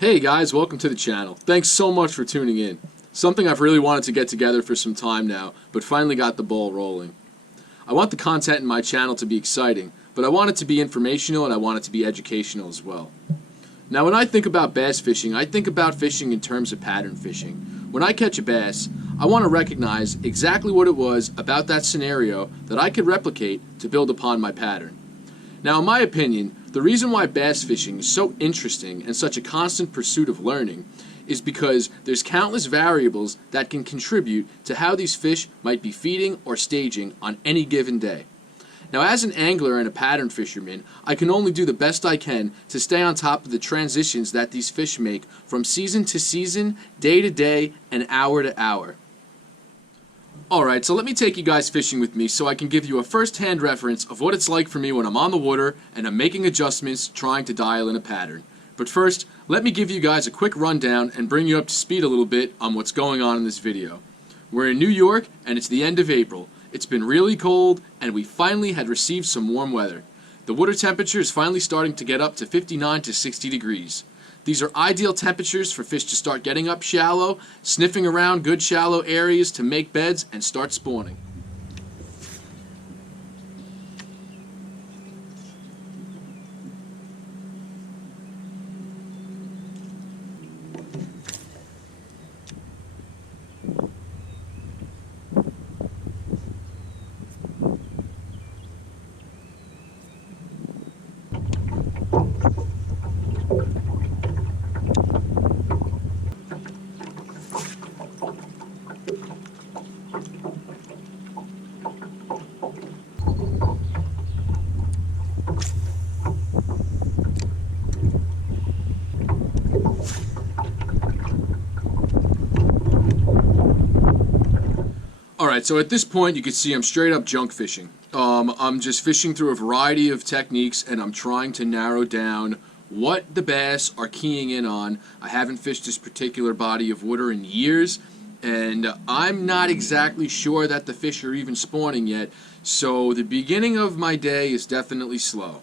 Hey guys, welcome to the channel. Thanks so much for tuning in. Something I've really wanted to get together for some time now, but finally got the ball rolling. I want the content in my channel to be exciting, but I want it to be informational and I want it to be educational as well. Now when I think about bass fishing, I think about fishing in terms of pattern fishing. When I catch a bass, I want to recognize exactly what it was about that scenario that I could replicate to build upon my pattern. Now in my opinion, the reason why bass fishing is so interesting and such a constant pursuit of learning is because there's countless variables that can contribute to how these fish might be feeding or staging on any given day. Now as an angler and a pattern fisherman, I can only do the best I can to stay on top of the transitions that these fish make from season to season, day to day, and hour to hour. Alright, so let me take you guys fishing with me so I can give you a first-hand reference of what it's like for me when I'm on the water and I'm making adjustments trying to dial in a pattern. But first, let me give you guys a quick rundown and bring you up to speed a little bit on what's going on in this video. We're in New York and it's the end of April. It's been really cold and we finally had received some warm weather. The water temperature is finally starting to get up to 59 to 60 degrees. These are ideal temperatures for fish to start getting up shallow, sniffing around good shallow areas to make beds and start spawning. Alright, so at this point you can see I'm straight up junk fishing. I'm just fishing through a variety of techniques and I'm trying to narrow down what the bass are keying in on. I haven't fished this particular body of water in years and I'm not exactly sure that the fish are even spawning yet, so the beginning of my day is definitely slow.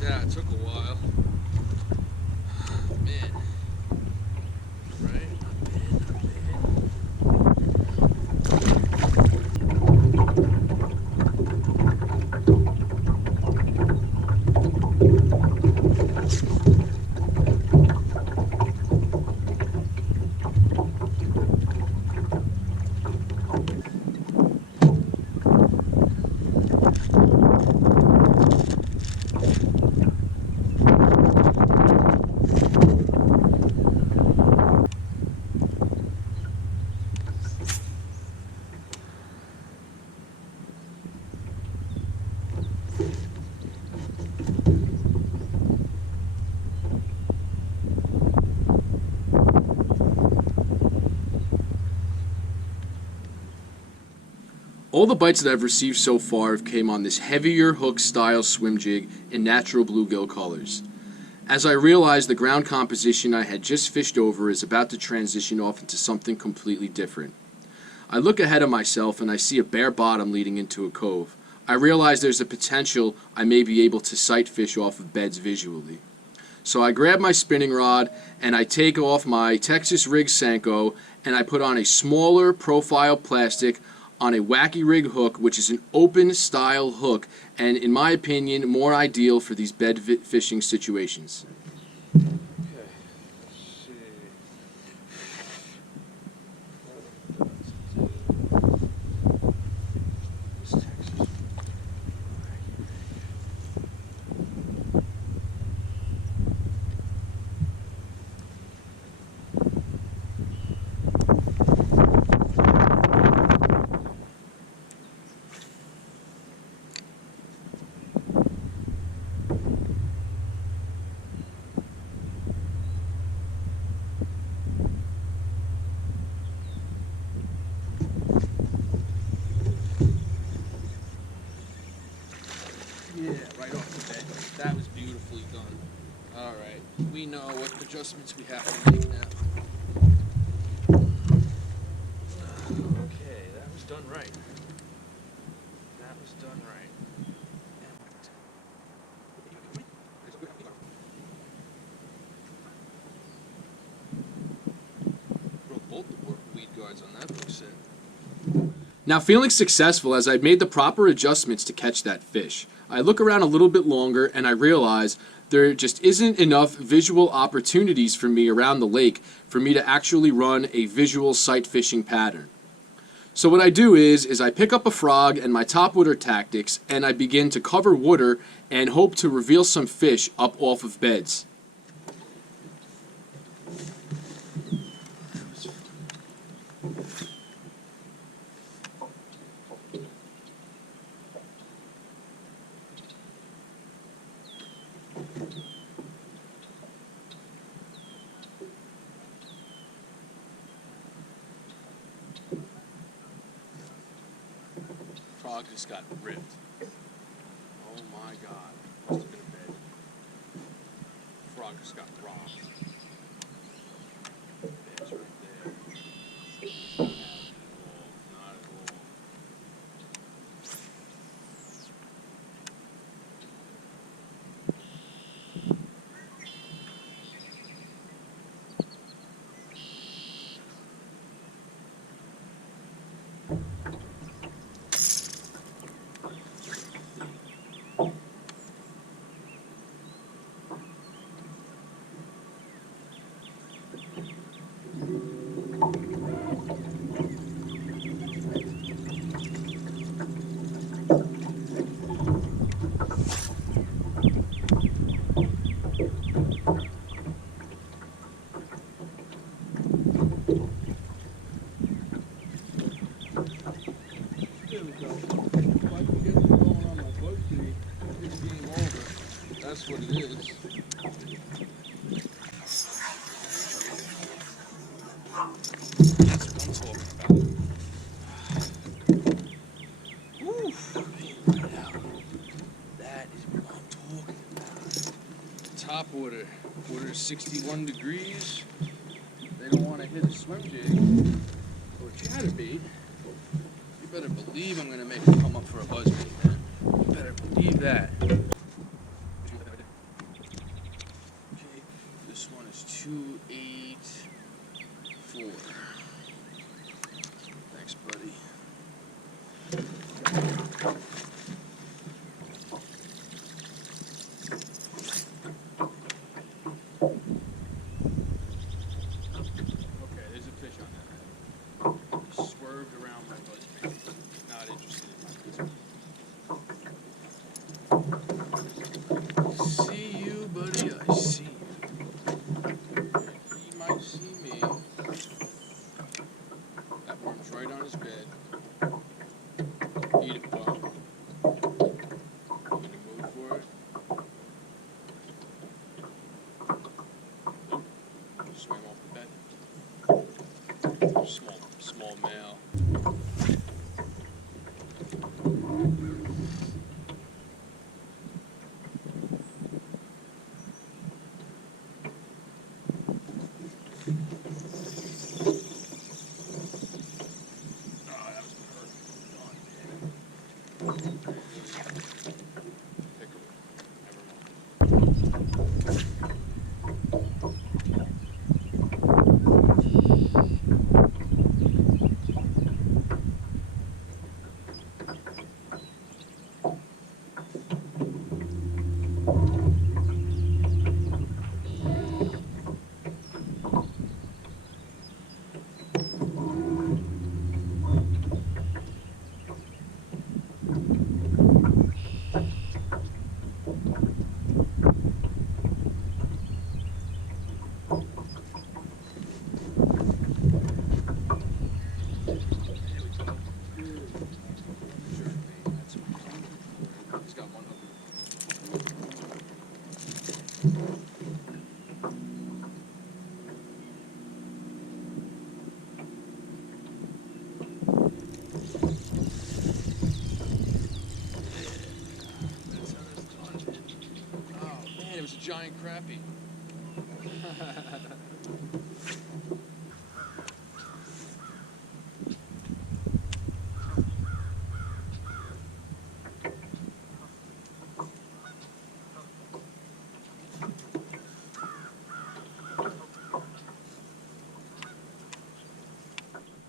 Yeah, it took a while. Man. Right? All the bites that I've received so far have came on this heavier hook style swim jig in natural bluegill colors. As I realize the ground composition I had just fished over is about to transition off into something completely different. I look ahead of myself and I see a bare bottom leading into a cove. I realize there's a potential I may be able to sight fish off of beds visually. So I grab my spinning rod and I take off my Texas rig Senko and I put on a smaller profile plastic on a wacky rig hook, which is an open style hook, and in my opinion, more ideal for these bed fishing situations. Yeah, right off the bat. That was beautifully done. All right, we know what adjustments we have to make now. Okay, that was done right. That was done right. Broke both the weed guards on that hook set. Now, feeling successful as I've made the proper adjustments to catch that fish, I look around a little bit longer and I realize there just isn't enough visual opportunities for me around the lake for me to actually run a visual sight fishing pattern. So what I do is I pick up a frog and my topwater tactics and I begin to cover water and hope to reveal some fish up off of beds. Frog just got ripped. Oh my god. Must have been a bed. Frog just got robbed. Bed's right there. Not at all. Not at all. That's what it is. That's what I'm talking about. Woo! Right out. That is what I'm talking about. Top water. Water is 61 degrees. They don't want to hit a swim jig or chatterbait. You better believe I'm going to make it come up for a buzzbait, man. You better believe that. This one is 284. Thanks, buddy. Okay, there's a fish on that. He swerved around my buzzbait. Not interested in my buzzbait. See you, buddy. I see you. He might see me. That worm's right on his bed. Eat it, bro. You in the mood for it? Swam off the bed. Small male. giant crappie.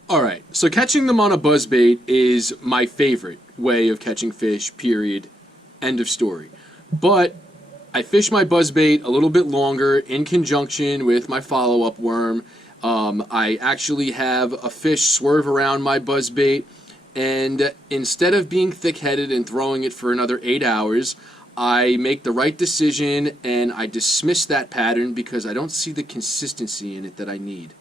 Alright, so catching them on a buzzbait is my favorite way of catching fish, period. End of story. But I fish my buzzbait a little bit longer in conjunction with my follow-up worm. I actually have a fish swerve around my buzzbait, and instead of being thick-headed and throwing it for another 8 hours, I make the right decision and I dismiss that pattern because I don't see the consistency in it that I need.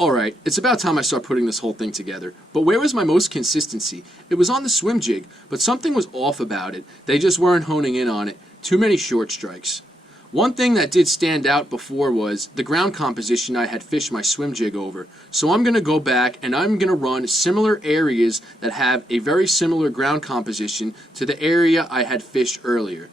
Alright, it's about time I start putting this whole thing together. But where was my most consistency? It was on the swim jig, but something was off about it. They just weren't honing in on it. Too many short strikes. One thing that did stand out before was the ground composition I had fished my swim jig over. So I'm going to go back and I'm going to run similar areas that have a very similar ground composition to the area I had fished earlier.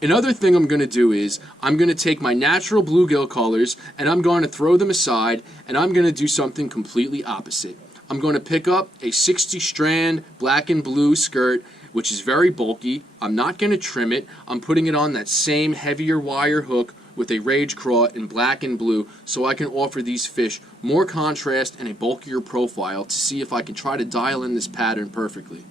Another thing I'm going to do is I'm going to take my natural bluegill colors and I'm going to throw them aside and I'm going to do something completely opposite. I'm going to pick up a 60 strand black and blue skirt, which is very bulky. I'm not going to trim it. I'm putting it on that same heavier wire hook with a rage craw in black and blue so I can offer these fish more contrast and a bulkier profile to see if I can try to dial in this pattern perfectly.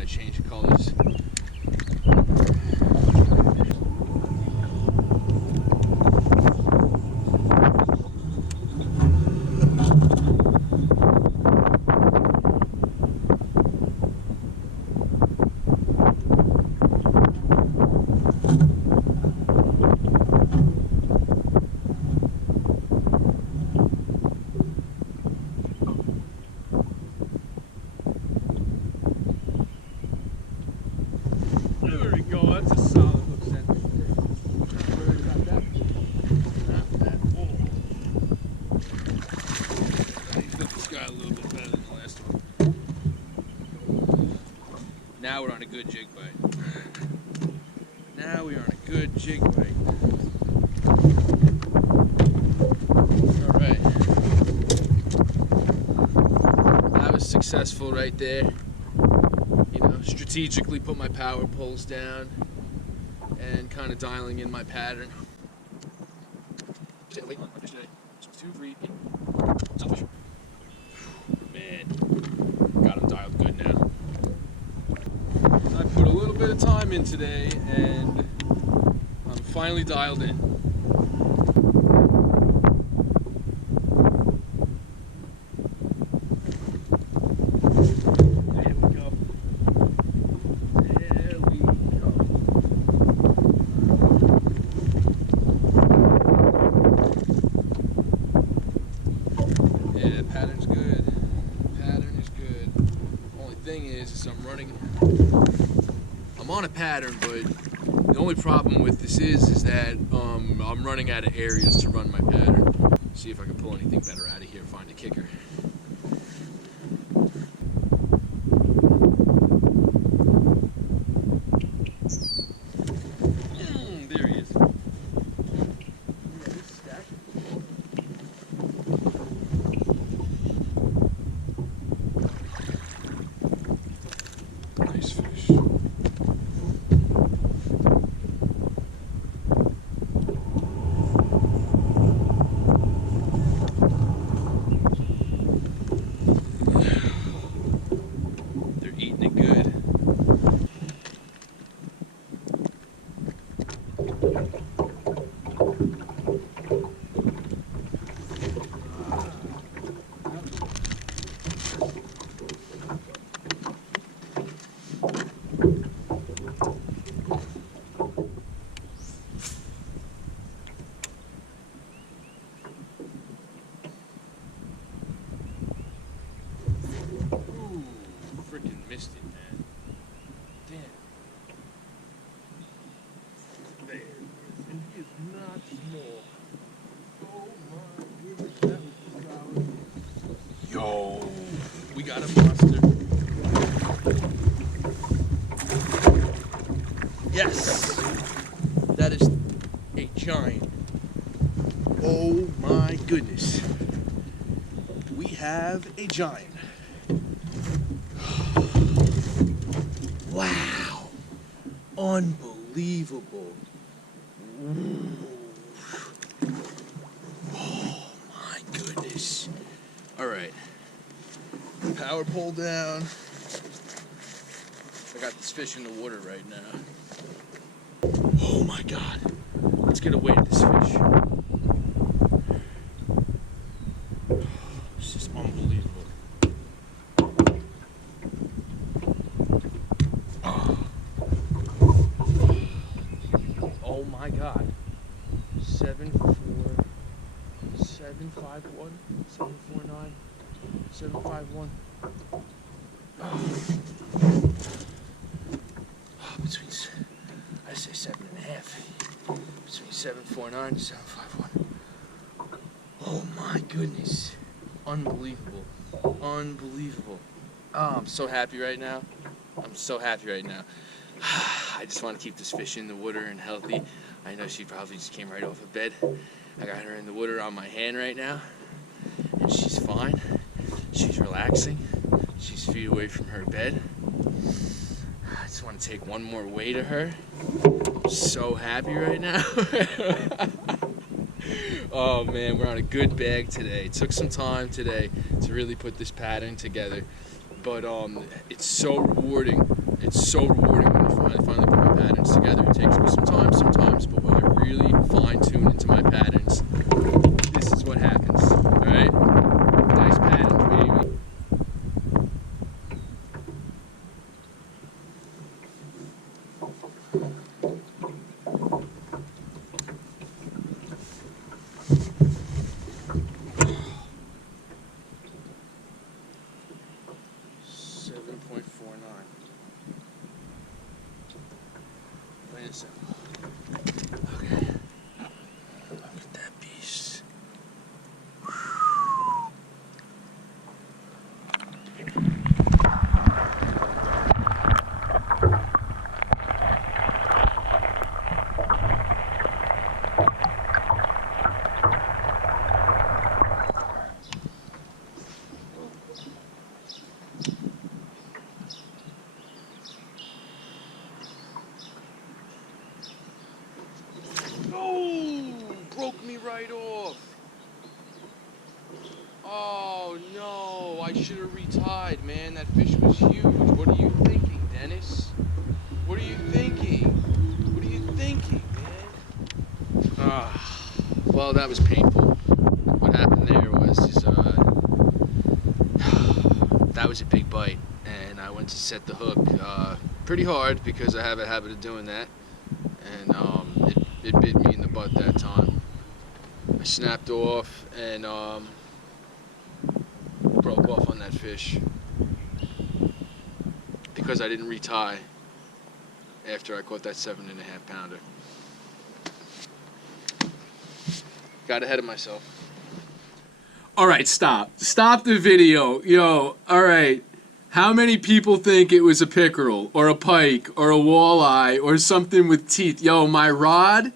I changed colors. Now we're on a good jig bite. Now we are on a good jig bite. Alright. That was successful right there. You know, strategically put my power poles down and kind of dialing in my pattern. Wait, on fish today. 2, 3, 8. Selfish. Man, got him dialed good now. I put a little bit of time in today and I'm finally dialed in. There we go. There we go. Yeah, pattern's good. Pattern is good. Only thing is I'm on a pattern, but the only problem with this is that I'm running out of areas to run my pattern. See if I can pull anything better out of here, find a kicker. There he is. Nice fish. They're eating it good. Ooh, freaking missed it, man. Damn. There. And he is not small. Oh my goodness, that was solid. Yo, we got a monster. Yes, that is a giant. Oh my goodness. We have a giant. Wow. Unbelievable. Oh my goodness. All right. Power pole down. I got this fish in the water right now. Oh my God. Let's get away with this fish. This is unbelievable. Oh my God. 751, 749, 751. Between, I say 7.5. Between 749 and 751. Oh my goodness. Unbelievable. Unbelievable. Oh, I'm so happy right now. I'm so happy right now. I just want to keep this fish in the water and healthy. I know she probably just came right off of bed. I got her in the water on my hand right now, and she's fine. She's relaxing. She's feet away from her bed. I just want to take one more way to her. I'm so happy right now. Oh man, we're on a good bag today. It took some time today to really put this pattern together, but it's so rewarding. It's so rewarding when you finally put my patterns together. It takes me some time sometimes, but when I really fine tune into my patterns, this is what happens. All right, nice patterns, baby. 7.49. Wait a second. Okay. Look at that beast. Oh, broke me right off. Oh no, I should have retied, man. That fish was huge. What are you thinking, Dennis? What are you thinking? What are you thinking, man? Well, that was painful. What happened there was that was a big bite, and I went to set the hook pretty hard because I have a habit of doing that, and it bit me in the butt that time. I snapped off, and broke off on that fish because I didn't retie after I caught that 7.5 pounder. Got ahead of myself. All right, stop. Stop the video. Yo, all right. How many people think it was a pickerel or a pike or a walleye or something with teeth? Yo, my rod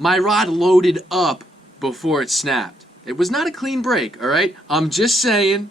loaded up before it snapped. It was not a clean break, all right? I'm just saying.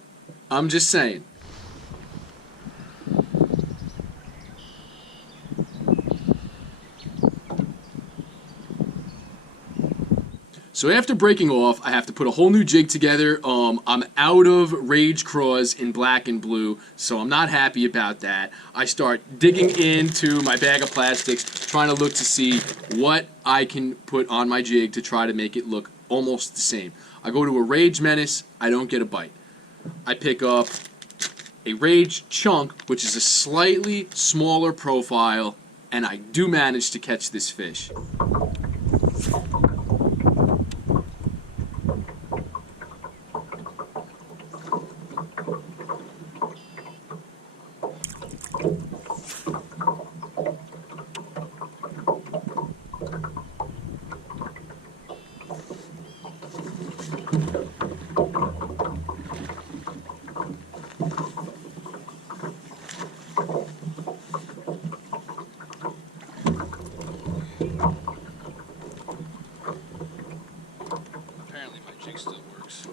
So after breaking off, I have to put a whole new jig together. I'm out of Rage Craws in black and blue, so I'm not happy about that. I start digging into my bag of plastics, trying to look to see what I can put on my jig to try to make it look almost the same. I go to a Rage Menace, I don't get a bite. I pick up a Rage Chunk, which is a slightly smaller profile, and I do manage to catch this fish. Apparently my jig still works.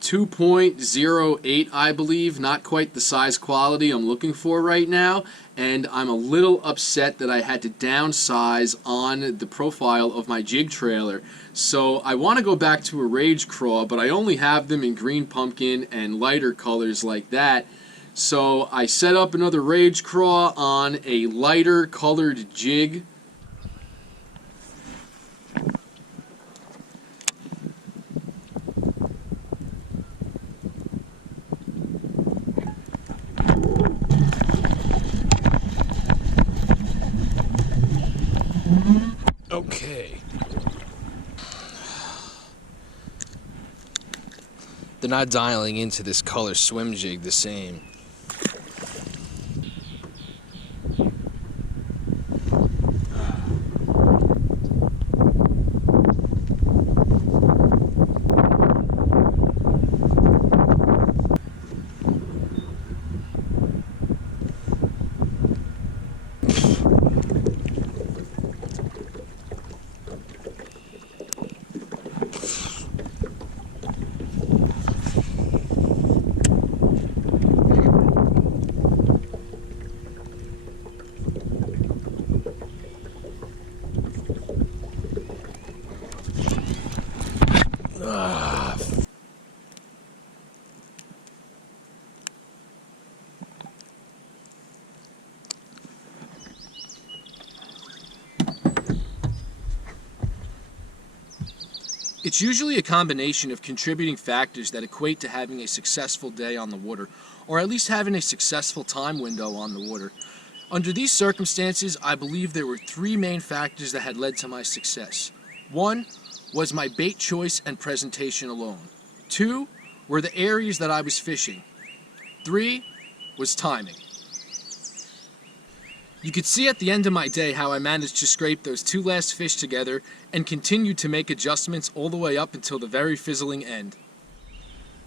2.08, I believe, not quite the size quality I'm looking for right now, and I'm a little upset that I had to downsize on the profile of my jig trailer. So I want to go back to a Rage Craw, but I only have them in green pumpkin and lighter colors like that. So I set up another Rage Craw on a lighter colored jig. Okay. They're not dialing into this color swim jig the same. It's usually a combination of contributing factors that equate to having a successful day on the water, or at least having a successful time window on the water. Under these circumstances, I believe there were three main factors that had led to my success. One was my bait choice and presentation alone. Two were the areas that I was fishing. Three was timing. You could see at the end of my day how I managed to scrape those two last fish together and continued to make adjustments all the way up until the very fizzling end.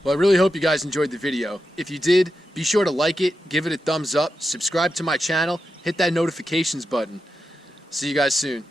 Well, I really hope you guys enjoyed the video. If you did, be sure to like it, give it a thumbs up, subscribe to my channel, hit that notifications button. See you guys soon.